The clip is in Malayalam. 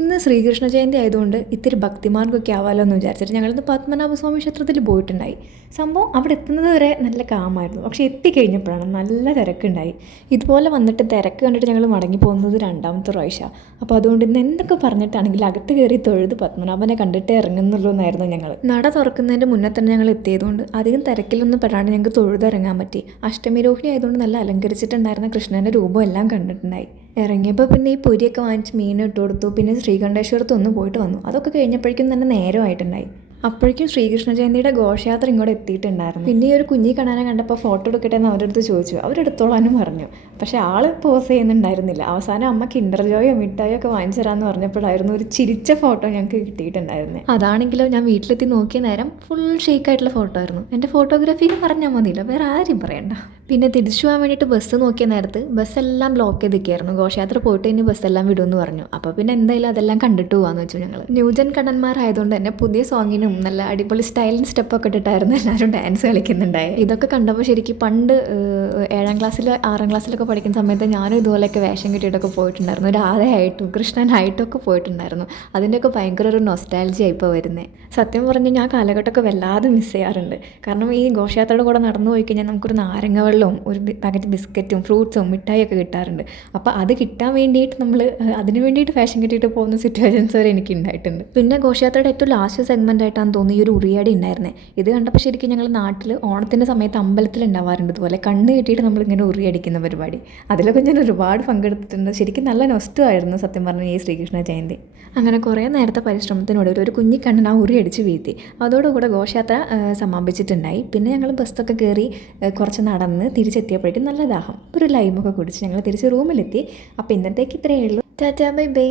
ഇന്ന് ശ്രീകൃഷ്ണ ജയന്തി ആയതുകൊണ്ട് ഇത്തിരി ഭക്തിമാർഗ്ഗമൊക്കെ ആവാമല്ലോ എന്ന് വിചാരിച്ചിട്ട് ഞങ്ങളിന്ന് പത്മനാഭസ്വാമി ക്ഷേത്രത്തിൽ പോയിട്ടുണ്ടായി. സംഭവം അവിടെ എത്തുന്നത് വരെ നല്ല കാമായിരുന്നു. പക്ഷേ എത്തിക്കഴിഞ്ഞപ്പോഴാണ് നല്ല തിരക്കുണ്ടായി. ഇതുപോലെ വന്നിട്ട് തിരക്ക് കണ്ടിട്ട് ഞങ്ങൾ മടങ്ങി പോകുന്നത് രണ്ടാമത്തെ പ്രാവശ്യമാണ്. അപ്പോൾ അതുകൊണ്ട് ഇന്ന് എന്തൊക്കെ പറഞ്ഞിട്ടാണെങ്കിൽ അകത്ത് കയറി തൊഴുത് പത്മനാഭനെ കണ്ടിട്ടേ ഇറങ്ങുന്നുള്ളൂ എന്നായിരുന്നു ഞങ്ങൾ. നട തുറക്കുന്നതിൻ്റെ മുന്നേ തന്നെ ഞങ്ങൾ എത്തിയതുകൊണ്ട് അധികം തിരക്കിലൊന്നും പെടാണ്ട് ഞങ്ങൾക്ക് തൊഴുതിറങ്ങാൻ പറ്റി. അഷ്ടമി രോഹിണി ആയതുകൊണ്ട് നല്ല അലങ്കരിച്ചിട്ടുണ്ടായിരുന്ന കൃഷ്ണൻ്റെ രൂപം എല്ലാം കണ്ടിട്ടുണ്ടായി. ഇറങ്ങിയപ്പോൾ പിന്നെ ഈ പൊരിയൊക്കെ വാങ്ങിച്ച് മീൻ ഇട്ട് കൊടുത്തു. പിന്നെ ശ്രീകണ്ഠേശ്വരത്ത് ഒന്ന് പോയിട്ട് വന്നു. അതൊക്കെ കഴിഞ്ഞപ്പോഴേക്കും തന്നെ നേരമായിട്ടുണ്ടായി. അപ്പോഴേക്കും ശ്രീകൃഷ്ണ ജയന്തിയുടെ ഘോഷയാത്ര ഇങ്ങോട്ട് എത്തിയിട്ടുണ്ടായിരുന്നു. പിന്നെ ഈ ഒരു കുഞ്ഞി കണ്ണാനെ കണ്ടപ്പോൾ ഫോട്ടോ എടുക്കട്ടെ എന്ന് അവരുടെ അടുത്ത് ചോദിച്ചു. അവരെടുത്തോളാനും പറഞ്ഞു. പക്ഷേ ആള് പോസ് ചെയ്യുന്നുണ്ടായിരുന്നില്ല. അവസാനം അമ്മ കിൻഡർ ജോയോ മിഠായിയോ ഒക്കെ വാങ്ങിച്ചു തരാമെന്ന് പറഞ്ഞപ്പോഴായിരുന്നു ഒരു ചിരിച്ച ഫോട്ടോ ഞങ്ങൾക്ക് കിട്ടിയിട്ടുണ്ടായിരുന്നത്. അതാണെങ്കിലോ ഞാൻ വീട്ടിലെത്തി നോക്കിയ നേരം ഫുൾ ഷേക്കായിട്ടുള്ള ഫോട്ടോ ആയിരുന്നു. എൻ്റെ ഫോട്ടോഗ്രാഫിയിൽ പറഞ്ഞാൽ മതിയില്ല, വേറെ ആരും പറയണ്ട. പിന്നെ തിരിച്ചു പോകാൻ വേണ്ടിയിട്ട് ബസ് നോക്കിയ നേരത്ത് ബസ്സെല്ലാം ബ്ലോക്ക് ചെയ്ത് നിൽക്കുകയായിരുന്നു. ഘോഷയാത്ര പോയിട്ട് ഇനി ബസ്സെല്ലാം വിടുമെന്ന് പറഞ്ഞു. അപ്പോൾ പിന്നെ എന്തായാലും അതെല്ലാം കണ്ടിട്ട് പോകാമെന്ന് വെച്ചു ഞങ്ങൾ. ന്യൂജൻ കണ്ണന്മാരായതുകൊണ്ട് തന്നെ പുതിയ സോങ്ങിനും നല്ല അടിപൊളി സ്റ്റൈലിൻ സ്റ്റെപ്പൊക്കെ ഇട്ടിട്ടായിരുന്നു എല്ലാവരും ഡാൻസ് കളിക്കുന്നുണ്ടായി. ഇതൊക്കെ കണ്ടപ്പോൾ ശരിക്കും പണ്ട് 7ാം ക്ലാസ്സിൽ 6ാം ക്ലാസ്സിലൊക്കെ പഠിക്കുന്ന സമയത്ത് ഞാനും ഇതുപോലെയൊക്കെ വേഷം കിട്ടിയിട്ടൊക്കെ പോയിട്ടുണ്ടായിരുന്നു. രാധയായിട്ടും കൃഷ്ണനായിട്ടും ഒക്കെ പോയിട്ടുണ്ടായിരുന്നു. അതിൻ്റെയൊക്കെ ഭയങ്കര ഒരു നൊസ്റ്റാൾജി ഇപ്പോൾ വരുന്നത്. സത്യം പറഞ്ഞാൽ ഞാൻ കാലഘട്ടമൊക്കെ വല്ലാതെ മിസ് ചെയ്യാറുണ്ട്. കാരണം ഈ ഘോഷയാത്രയുടെ കൂടെ നടന്നു പോയി കഴിഞ്ഞാൽ നമുക്കൊരു നാരങ്ങ വെള്ളവും ഒരു പാക്കറ്റ് ബിസ്ക്കറ്റും ഫ്രൂട്ട്സും മിഠായിയൊക്കെ കിട്ടാറുണ്ട്. അപ്പോൾ അത് കിട്ടാൻ വേണ്ടിയിട്ട് നമ്മൾ അതിന് വേണ്ടിയിട്ട് ഫാഷൻ കിട്ടിയിട്ട് പോകുന്ന സിറ്റുവേഷൻസ് വരെ എനിക്ക് ഉണ്ടായിട്ടുണ്ട്. പിന്നെ ഘോഷയാത്രയുടെ ഏറ്റവും ലാസ്റ്റ് സെഗ്മെൻ്റ് ആയിട്ടാണ് തോന്നി ഈ ഒരു ഉറിയാടി ഉണ്ടായിരുന്നത്. ഇത് കണ്ടപ്പോൾ ശരിക്കും ഞങ്ങൾ നാട്ടിൽ ഓണത്തിൻ്റെ സമയത്ത് അമ്പലത്തിൽ ഉണ്ടാവാറുണ്ട് ഇതുപോലെ കണ്ണ് കെട്ടിയിട്ട് നമ്മളിങ്ങനെ ഉറിയടിക്കുന്ന പരിപാടി. അതിലൊക്കെ ഞാൻ ഒരുപാട് പങ്കെടുത്തിട്ടുണ്ട്. ശരിക്കും നല്ല നൊസ്റ്റമായിരുന്നു സത്യം പറഞ്ഞാൽ ഈ ശ്രീകൃഷ്ണ ജയന്തി. അങ്ങനെ കുറേ നേരത്തെ പരിശ്രമത്തിനോട് ഒരു കുഞ്ഞി കണ്ണൻ ആ ഉറിയടിച്ച് വീഴ്ത്തി. അതോടുകൂടെ ഘോഷയാത്ര സമാപിച്ചിട്ടുണ്ടായി. പിന്നെ ഞങ്ങൾ ബസ്സൊക്കെ കയറി കുറച്ച് നടന്ന് തിരിച്ചെത്തിയപ്പോഴേക്കും നല്ല ദാഹം. ഒരു ലൈമൊക്കെ കുടിച്ച് ഞങ്ങൾ തിരിച്ച് റൂമിലെത്തി. അപ്പോൾ ഇന്നത്തേക്ക് ഇത്രയേ ഉള്ളൂ. Tata bye bye.